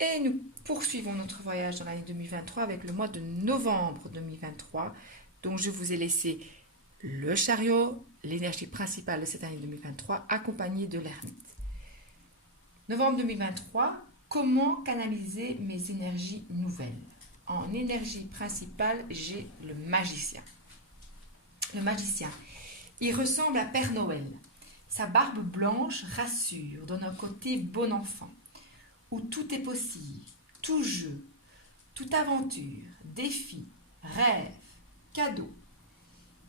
Et nous poursuivons notre voyage dans l'année 2023 avec le mois de novembre 2023. Donc je vous ai laissé le chariot, l'énergie principale de cette année 2023, accompagnée de l'ermite. Novembre 2023, comment canaliser mes énergies nouvelles? En énergie principale, j'ai le magicien. Le magicien, il ressemble à Père Noël. Sa barbe blanche rassure, donne un côté bon enfant, où tout est possible, tout jeu, toute aventure, défi, rêve, cadeau.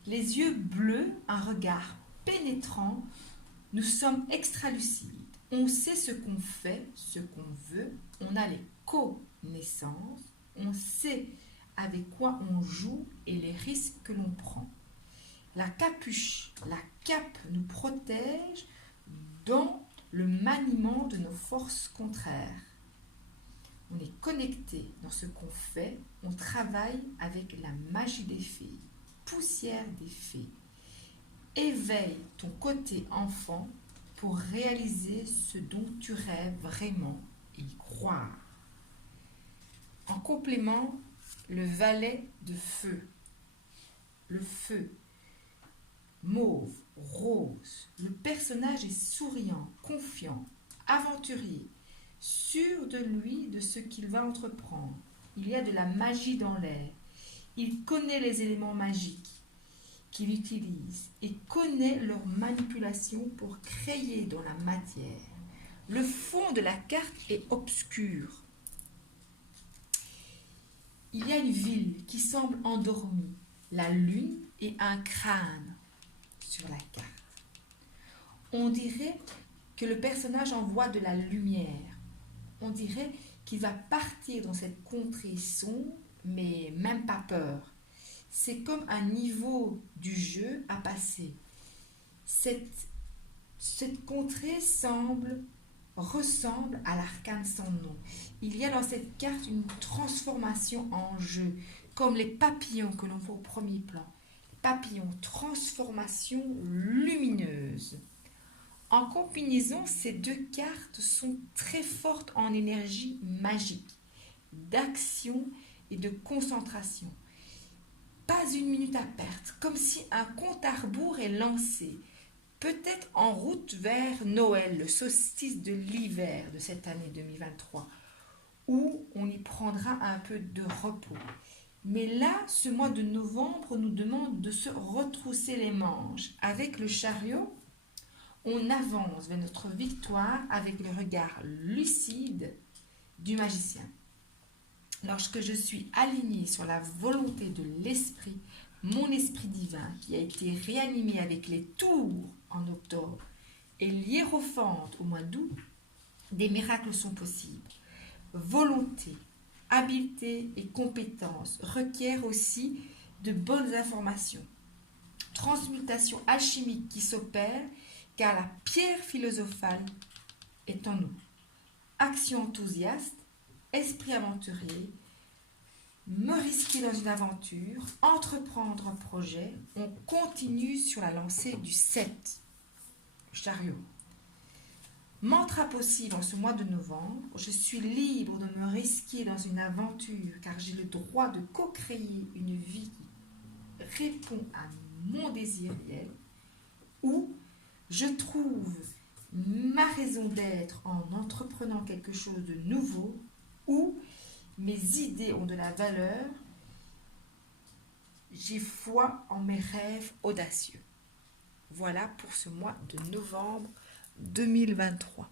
Les yeux bleus, un regard pénétrant, nous sommes extralucides. On sait ce qu'on fait, ce qu'on veut, on a les connaissances, on sait avec quoi on joue et les risques que l'on prend. La capuche, la cape nous protège dans le maniement de nos forces contraires. On est connecté dans ce qu'on fait, on travaille avec la magie des fées, poussière des fées. Éveille ton côté enfant pour réaliser ce dont tu rêves vraiment et y croire. En complément, le valet de feu. Le feu, mauve, rose. Le personnage est souriant, confiant, aventurier, sûr de lui, de ce qu'il va entreprendre. Il y a de la magie dans l'air. Il connaît les éléments magiques qu'il utilise et connaît leur manipulation pour créer dans la matière. Le fond de la carte est obscur. Il y a une ville qui semble endormie, la lune et un crâne sur la carte. On dirait que le personnage envoie de la lumière. On dirait qu'il va partir dans cette contrée sombre, mais même pas peur. C'est comme un niveau du jeu à passer. Cette contrée ressemble à l'arcane sans nom. Il y a dans cette carte une transformation en jeu, comme les papillons que l'on voit au premier plan. Papillons, transformation lumineuse. En combinaison, ces deux cartes sont très fortes en énergie magique, d'action et de concentration. Pas une minute à perdre, comme si un compte à rebours est lancé, peut-être en route vers Noël, le solstice de l'hiver de cette année 2023, où on y prendra un peu de repos. Mais là, ce mois de novembre nous demande de se retrousser les manches. Avec le chariot, on avance vers notre victoire avec le regard lucide du magicien. Lorsque je suis alignée sur la volonté de l'esprit, mon esprit divin qui a été réanimé avec les tours en octobre et l'hiérophante au mois d'août, des miracles sont possibles. Volonté, habileté et compétence requièrent aussi de bonnes informations. Transmutation alchimique qui s'opère car la pierre philosophale est en nous. Action enthousiaste, esprit aventurier, me risquer dans une aventure, entreprendre un projet, on continue sur la lancée du 7, chariot. Mantra possible en ce mois de novembre, je suis libre de me risquer dans une aventure car j'ai le droit de co-créer une vie qui répond à mon désir réel, où je trouve ma raison d'être en entreprenant quelque chose de nouveau, où mes idées ont de la valeur, j'ai foi en mes rêves audacieux. Voilà pour ce mois de novembre 2023.